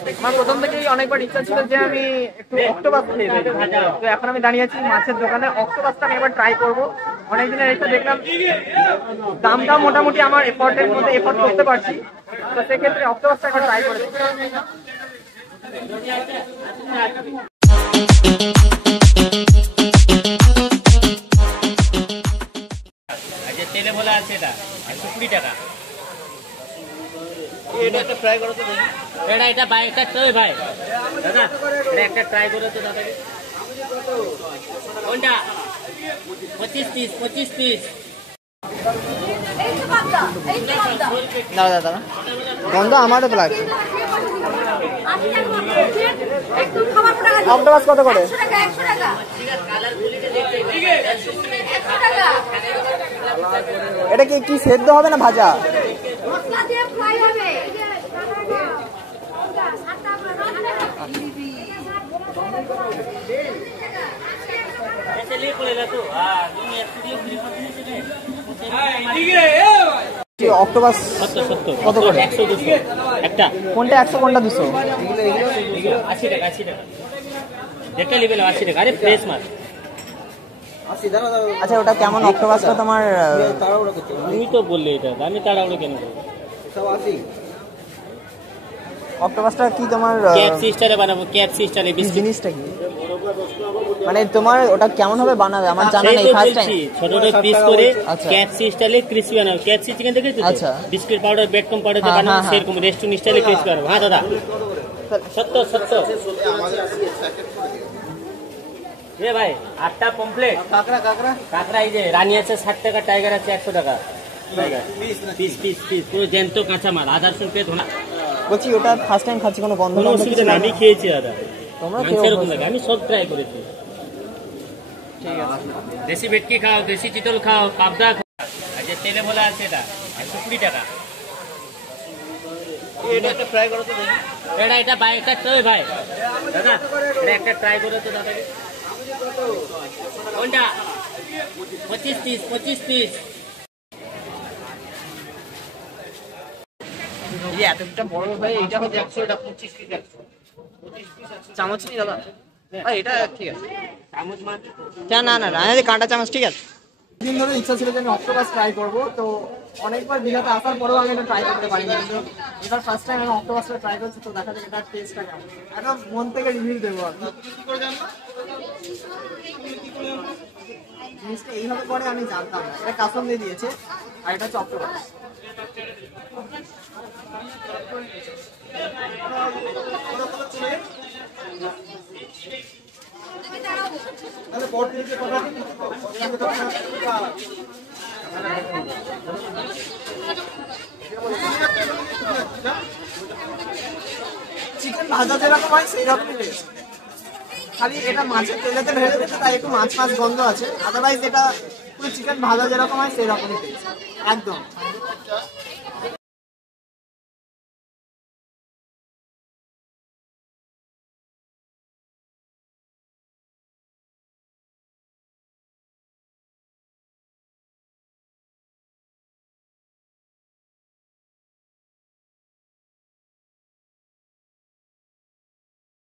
আমার প্রথম থেকেই অনেকবার ইচ্ছা ছিল যে আমি একটু অক্টোপাস খেয়ে দেখবো। তো এখন আমি দাঁড়িয়ে আছি মাছের দোকানে, অক্টোপাসটা আমি এবার ট্রাই করবো। অনেকদিনের এটা দেখলাম দামটা মোটামুটি আমার এফোর্টের মধ্যে এফোর্ট করতে পারছি, তো সেক্ষেত্রে অক্টোপাসটা একবার ট্রাই করে দেখি। তেলে বলা আছে এটা 120 টাকা। এটা একটা ট্রাই করো তো দেখি। এটা বাইকটা তো ভাই দাদা, এটা একটা ট্রাই করো তো দাদা। কোনটা? 25 পিস। দাদা দাদা গন্ধ আমারও তো লাগছে। অক্টোপাস কত করে? এটা কি সেদ্ধ হবে না ভাজা? অক্টোপাস কত করে? 100-200 একটা। কোনটা 100 কোনটা 200? 80 টাকা। যেটা নেবেন 80 টাকা। আরে ফ্রেশ মাছ। আচ্ছা ওটা কেমন অক্টোপাসটা তোমার? তুমি তো বললে এটা, আমি তাড়াহুড়ো কেন করব? অক্টোপাসটা কি তোমার কেএফসি স্টাইলে বানাবো, কেএফসি স্টাইলে। জিনিসটা কি মানে তোমার ওটা কেমন হবে বানাবে আমার জানা নেই, ফার্স্ট টাইম। ছোট ছোট পিস করে কেএফসি স্টাইলে ক্রিসপি বানাবো। কেএফসি চিকেন দেখেছো? আচ্ছা। বিস্কিট পাউডার, বেডকম পাউডার দিয়ে বানাবো, সেরকম রেস্টুরেন্ট স্টাইলে ক্রিসপি বানাবো। হ্যাঁ দাদা, 70 এ ভাই 8টা পমফ্লেট। কাঁকড়া এই যে রানী আছে 60 টাকা, টাইগার আছে 100 টাকা। পিস পুরো জ্যান্ত কাঁচা মাল, আদার সুলপে ধোনা। বলছি ওটা ফার্স্ট টাইম খাচ্ছি, কোনো গন্ধ অসুবিধা নেই, আমি খেয়েছি দাদা। তোমরা এরকম লাগে, আমি সব ট্রাই করেছি। ঠিক আছে, দেশি ভেটকি খাও, দেশি চিতল খাও, পাবদা খাও। আর যে তেলে বলা আছে এটা 120 টাকা। এটা একটা ট্রাই করো তো দেখি। এটা বাইকটা তো ভাই দাদা, এটা একটা ট্রাই করো তো দাদা। কোনটা? 25 পিস। এতটা বড় ভাই, এটা হচ্ছে 100, এটা 25 পিস 100। চামচ নেই দাদা? এটা ঠিক আছে, চামচ মাছ না কাঁটা চামচ ঠিক আছে। দিন ধরে ইচ্ছা ছিল যে আমি অক্টোপাস ট্রাই করবো, তো অনেকবার দীঘাতে আসার পরেও আমি এটা ট্রাই করতে পারিনি, কিন্তু এবার ফার্স্ট টাইম আমি অক্টোপাসটা ট্রাই করছি, তো দেখা যাক এটার টেস্টটা কেমন। একদম মন থেকে রিভিউ দেবো আমি। জিনিসটা এইভাবে করে আমি জানতাম না, এটা কাসম দিয়ে দিয়েছে, আর এটা হচ্ছে অক্টোপাস। চিকেন ভাজা যেরকম হয় সেই রকমই টেস্ট, খালি এটা মাছের তেলেতে ভেজে দিয়েছে তাই একটু মাছ গন্ধ আছে, আদারওয়াইজ এটা পুরো চিকেন ভাজা যেরকম হয় সেই রকমই টেস্ট একদম।